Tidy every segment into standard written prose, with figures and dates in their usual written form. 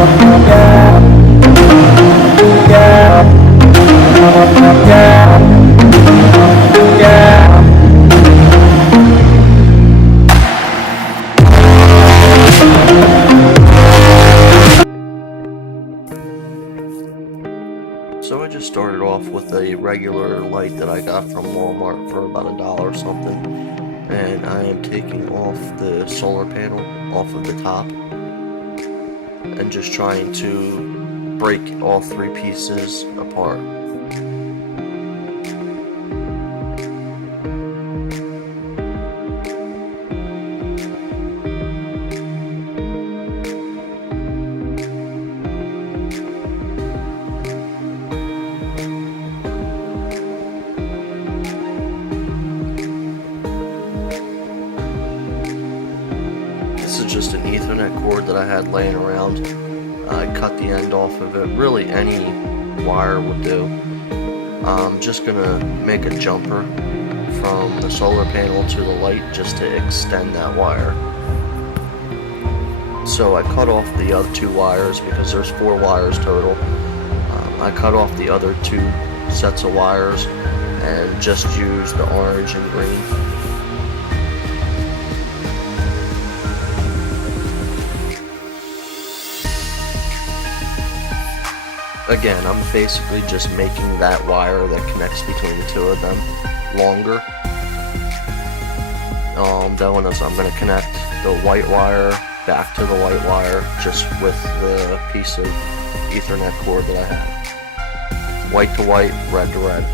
So I just started off with a regular light that I got from Walmart for about $1 or something, and I am taking off the solar panel off of the top and just trying to break all three pieces apart. This is just an Ethernet cord that I had laying around. I cut the end off of it. Really, any wire would do. I'm just gonna make a jumper from the solar panel to the light just to extend that wire. So I cut off the other two wires because there's 4 wires total. I cut off the other 2 sets of wires and just used the orange and green. Again, I'm basically just making that wire that connects between the 2 of them longer. All I'm doing is I'm going to connect the white wire back to the white wire just with the piece of Ethernet cord that I have. White to white, red to red.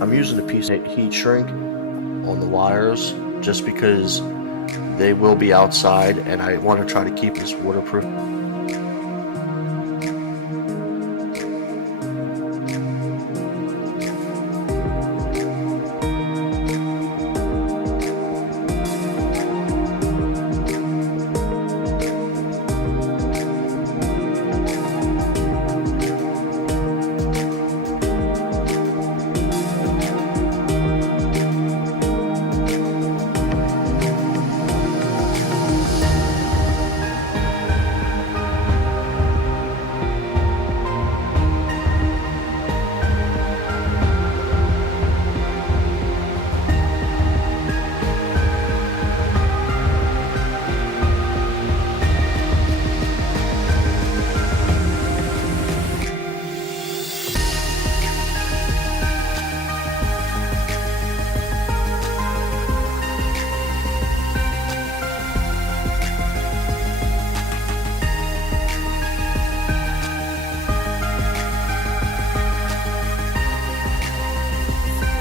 I'm using a piece of heat shrink on the wires just because they will be outside and I want to try to keep this waterproof.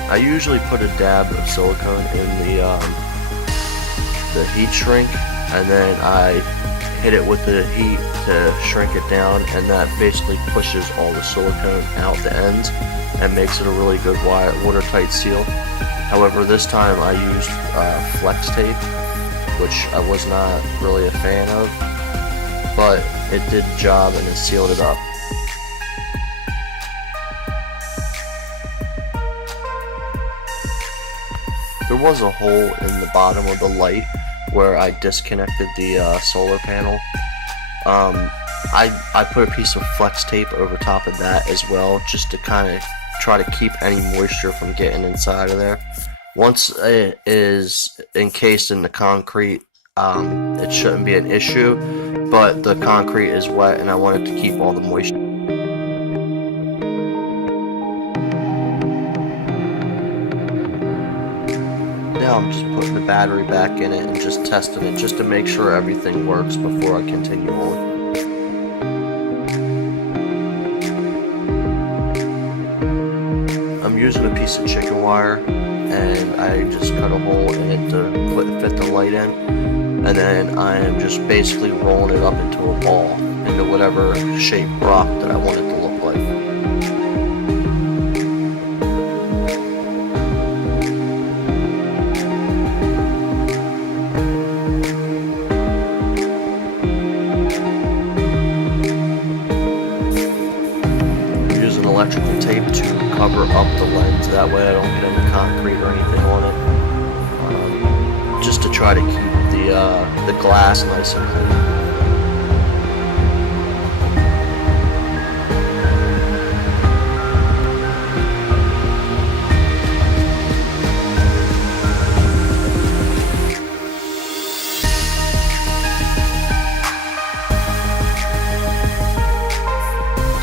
I usually put a dab of silicone in the heat shrink, and then I hit it with the heat to shrink it down, and that basically pushes all the silicone out the ends and makes it a really good watertight seal. However, this time I used flex tape, which I was not really a fan of, but it did the job and it sealed it up. There was a hole in the bottom of the light where I disconnected the solar panel. I put a piece of flex tape over top of that as well, just to kind of try to keep any moisture from getting inside of there. Once it is encased in the concrete, it shouldn't be an issue, but the concrete is wet and I wanted to keep all the moisture. Now I'm just putting the battery back in it and just testing it just to make sure everything works before I continue on. I'm using a piece of chicken wire and I just cut a hole in it to fit the light in, and then I am just basically rolling it up into a ball, into whatever shaped rock that I want it to look like. tape to cover up the lens. That way I don't get any concrete or anything on it. Just to try to keep the glass nice and clean.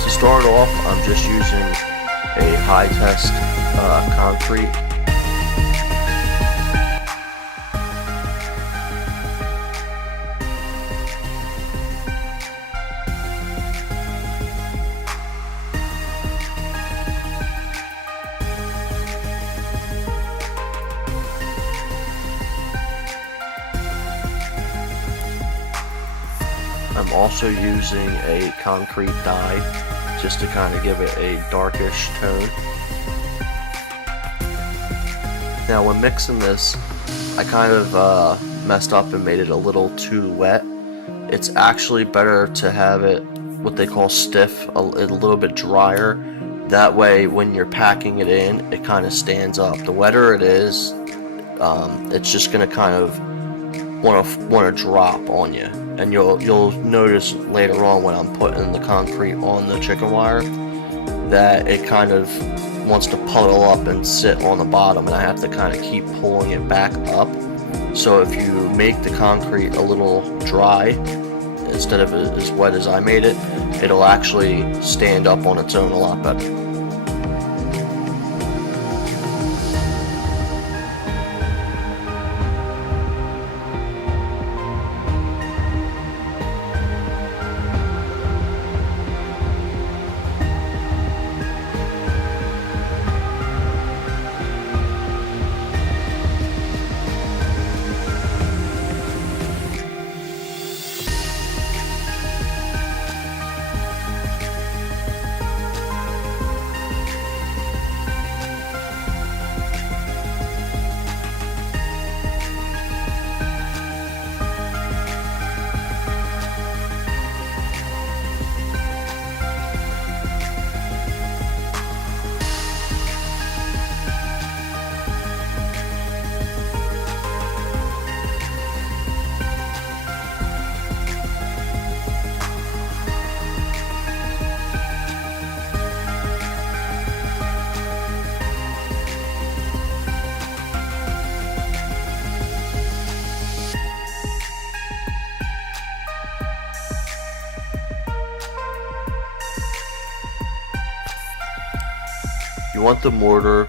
To start off, I'm just using a high test concrete. I'm also using a concrete dye just to kind of give it a darkish tone. Now when mixing this, I kind of messed up and made it a little too wet. It's actually better to have it what they call stiff, a little bit drier. That way when you're packing it in, it kind of stands up. The wetter it is, it's just going to kind of want to drop on you, and you'll notice later on when I'm putting the concrete on the chicken wire that it kind of wants to puddle up and sit on the bottom, and I have to kind of keep pulling it back up. So if you make the concrete a little dry instead of as wet as I made it, it'll actually stand up on its own a lot better. You want the mortar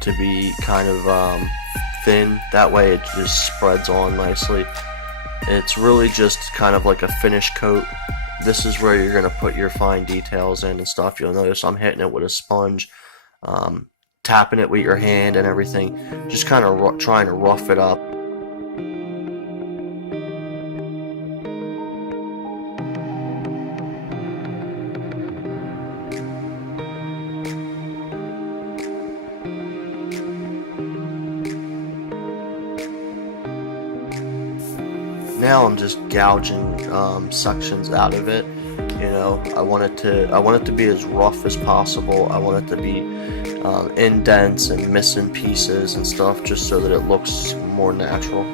to be kind of thin, that way it just spreads on nicely. It's really just kind of like a finish coat. This is where you're going to put your fine details in and stuff. You'll notice I'm hitting it with a sponge, tapping it with your hand and everything, just kind of trying to rough it up. Now I'm just gouging sections out of it. You know, I want it to be as rough as possible. I want it to be indents and missing pieces and stuff, just so that it looks more natural.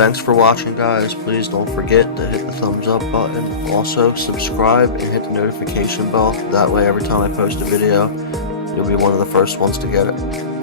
thanks for watching, guys. Please don't forget to hit the thumbs up button. Also, subscribe and hit the notification bell. That way, every time I post a video, you'll be one of the first ones to get it.